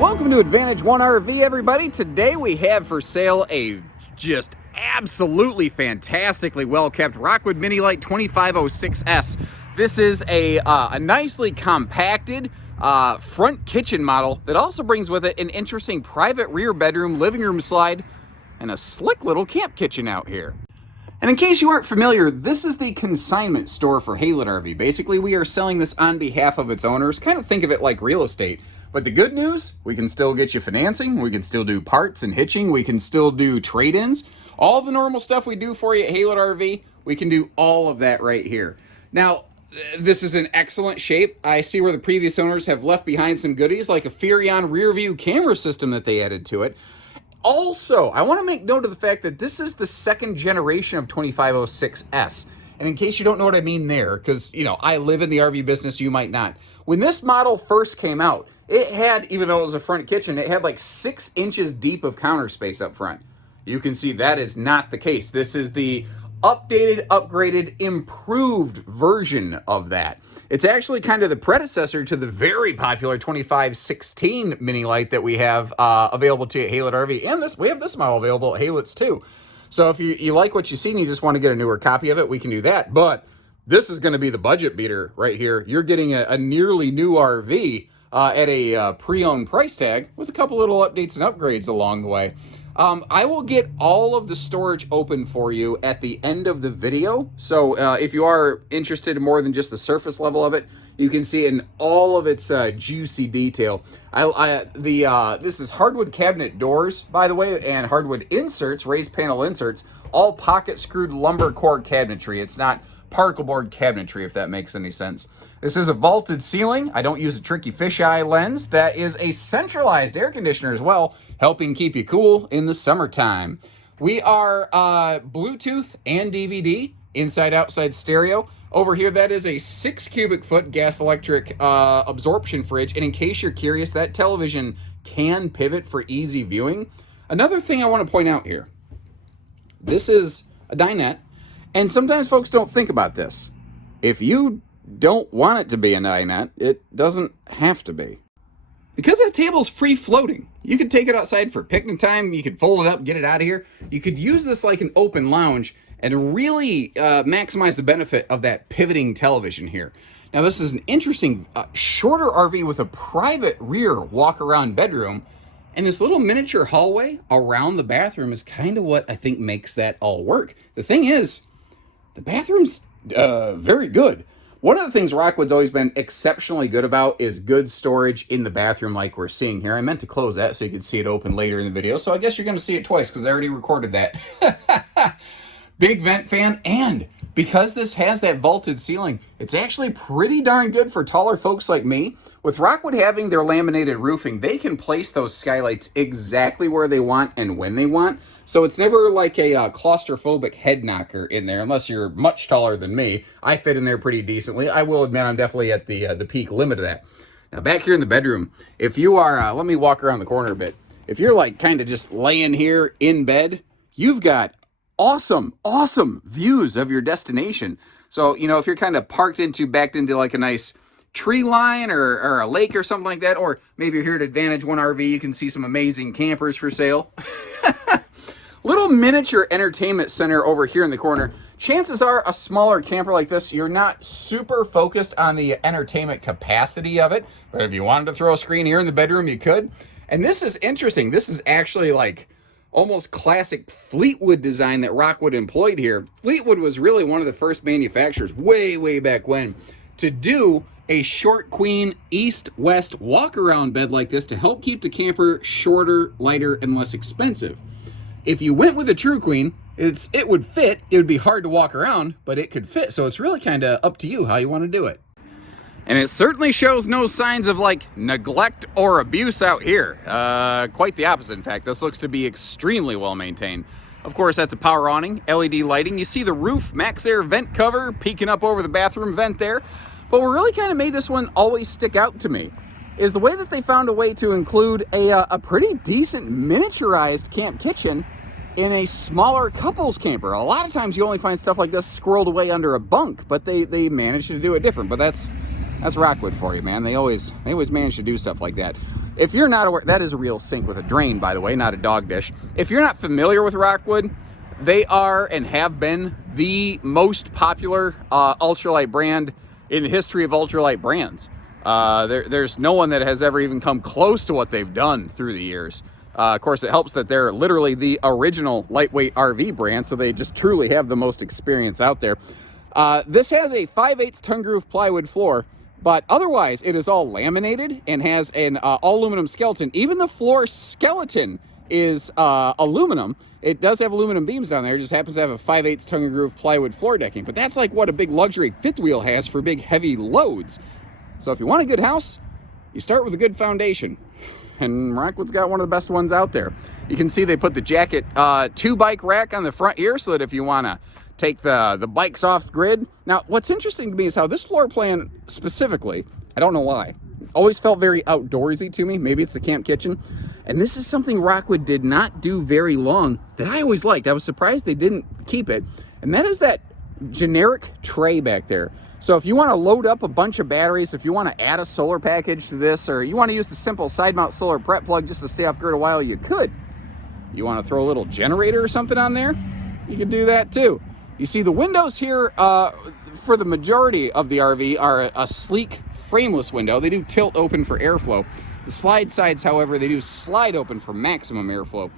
Welcome to Advantage One RV, everybody. Today we have for sale a just absolutely fantastically well-kept Rockwood Mini Lite 2506S. This is a nicely compacted front kitchen model that also brings with it an interesting private rear bedroom, living room slide, and a slick little camp kitchen out here. And in case you aren't familiar, this is the consignment store for Lite RV. Basically, we are selling this on behalf of its owners. Kind of think of it like real estate. But the good news, we can still get you financing, we can still do parts and hitching, we can still do trade-ins. All the normal stuff we do for you at Lite RV, we can do all of that right here. Now, this is in excellent shape. I see where the previous owners have left behind some goodies, like a Furrion rear view camera system that they added to it. Also, I want to make note of the fact that this is the second generation of 2506S. And in case you don't know what I mean there, because, you know, I live in the RV business, you might not. When this model first came out, it had, even though it was a front kitchen, it had like 6 inches deep of counter space up front. You can see that is not the case. This is the updated, upgraded, improved version of that. It's actually kind of the predecessor to the very popular 2516 Mini Lite that we have available to you at Lite RV. And we have this model available at Lite's too. So if you like what you see and you just want to get a newer copy of it, we can do that. But this is going to be the budget beater right here. You're getting a nearly new RV at a pre-owned price tag with a couple little updates and upgrades along the way. I will get all of the storage open for you at the end of the video. So if you are interested in more than just the surface level of it, you can see it in all of its juicy detail. This is hardwood cabinet doors, by the way, and hardwood inserts, raised panel inserts, all pocket screwed lumber core cabinetry. It's not particle board cabinetry, if that makes any sense. This is a vaulted ceiling. I don't use a tricky fisheye lens. That is a centralized air conditioner as well, helping keep you cool in the summertime. We are Bluetooth and DVD, inside-outside stereo. Over here, that is a 6 cubic foot gas electric absorption fridge. And in case you're curious, that television can pivot for easy viewing. Another thing I want to point out here, this is a dinette. And sometimes folks don't think about this. If you don't want it to be a dinette, it doesn't have to be. Because that table's free floating, you could take it outside for picnic time, you could fold it up, get it out of here. You could use this like an open lounge and really maximize the benefit of that pivoting television here. Now this is an interesting, shorter RV with a private rear walk-around bedroom. And this little miniature hallway around the bathroom is kind of what I think makes that all work. The thing is, the bathroom's very good. One of the things Rockwood's always been exceptionally good about is good storage in the bathroom like we're seeing here. I meant to close that so you could see it open later in the video, so I guess you're going to see it twice because I already recorded that. Big vent fan, and because this has that vaulted ceiling, it's actually pretty darn good for taller folks like me. With Rockwood having their laminated roofing, they can place those skylights exactly where they want and when they want. So it's never like a claustrophobic head knocker in there, unless you're much taller than me. I fit in there pretty decently. I will admit I'm definitely at the peak limit of that. Now back here in the bedroom, if you are, let me walk around the corner a bit. If you're like kind of just laying here in bed, you've got awesome views of your destination. So, you know, if you're kind of backed into like a nice tree line or a lake or something like that, or maybe you're here at Advantage One RV, you can see some amazing campers for sale. Little miniature entertainment center over here in the corner. Chances are a smaller camper like this, you're not super focused on the entertainment capacity of it, but if you wanted to throw a screen here in the bedroom, you could. And this is interesting. This is actually like almost classic Fleetwood design that Rockwood employed here. Fleetwood was really one of the first manufacturers way back when to do a short queen east-west walk-around bed like this to help keep the camper shorter, lighter, and less expensive. If you went with a true queen, it would fit. It would be hard to walk around, but it could fit. So it's really kind of up to you how you want to do it. And it certainly shows no signs of like neglect or abuse out here. Quite the opposite, in fact. This looks to be extremely well maintained. Of course, that's a power awning, LED lighting. You see the roof Max Air vent cover peeking up over the bathroom vent there. But what really kind of made this one always stick out to me is the way that they found a way to include a pretty decent miniaturized camp kitchen in a smaller couples camper. A lot of times you only find stuff like this squirreled away under a bunk, but they managed to do it different. But that's That's Rockwood for you, man. They always manage to do stuff like that. If you're not aware, that is a real sink with a drain, by the way, not a dog dish. If you're not familiar with Rockwood, they are and have been the most popular ultralight brand in the history of ultralight brands. There's no one that has ever even come close to what they've done through the years. Of course, it helps that they're literally the original lightweight RV brand, so they just truly have the most experience out there. This has a 5/8 tongue groove plywood floor, but otherwise it is all laminated and has an all aluminum skeleton. Even the floor skeleton is aluminum. It does have aluminum beams down there. It just happens to have a 5/8 tongue groove plywood floor decking. But that's like what a big luxury fifth wheel has for big heavy loads. So if you want a good house, you start with a good foundation. And Rockwood's got one of the best ones out there. You can see they put the Jacket 2-bike rack on the front here so that if you want to take the bikes off grid. Now, what's interesting to me is how this floor plan specifically, I don't know why, always felt very outdoorsy to me. Maybe it's the camp kitchen. And this is something Rockwood did not do very long that I always liked. I was surprised they didn't keep it. And that is that generic tray back there. So if you want to load up a bunch of batteries, if you want to add a solar package to this, or you want to use the simple side mount solar prep plug just to stay off grid a while, you could. You want to throw a little generator or something on there? You could do that too. You see the windows here for the majority of the RV are a sleek frameless window. They do tilt open for airflow. The slide sides, however, they do slide open for maximum airflow.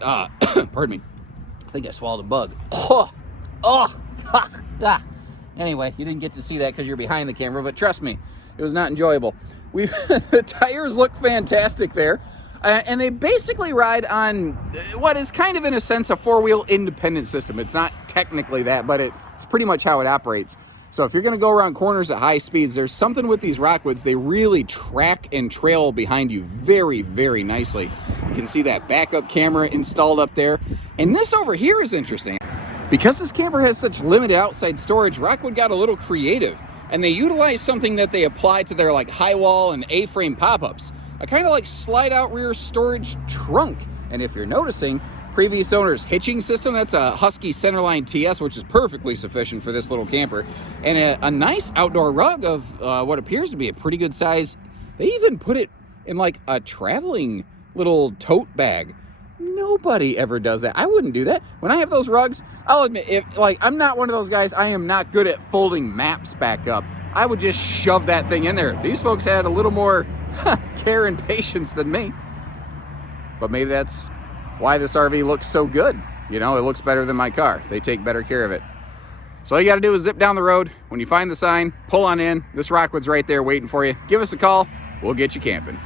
Pardon me. I think I swallowed a bug. Anyway, you didn't get to see that because you're behind the camera, but trust me, it was not enjoyable. The tires look fantastic there. And they basically ride on what is kind of, in a sense, a four-wheel independent system. It's not technically that, but it's pretty much how it operates. So if you're going to go around corners at high speeds, there's something with these Rockwoods. They really track and trail behind you very, very nicely. You can see that backup camera installed up there. And this over here is interesting. Because this camper has such limited outside storage, Rockwood got a little creative. And they utilized something that they apply to their like high wall and A-frame pop-ups. A kind of like slide out rear storage trunk. And if you're noticing, previous owner's hitching system, that's a Husky Centerline TS, which is perfectly sufficient for this little camper. And a nice outdoor rug of what appears to be a pretty good size. They even put it in like a traveling little tote bag. Nobody ever does that. I wouldn't do that. When I have those rugs, I'll admit, I'm not one of those guys, I am not good at folding maps back up. I would just shove that thing in there. These folks had a little more care and patience than me. But maybe that's why this RV looks so good. You know, it looks better than my car. They take better care of it. So all you got to do is zip down the road. When you find the sign, pull on in. This Rockwood's right there waiting for you. Give us a call. We'll get you camping.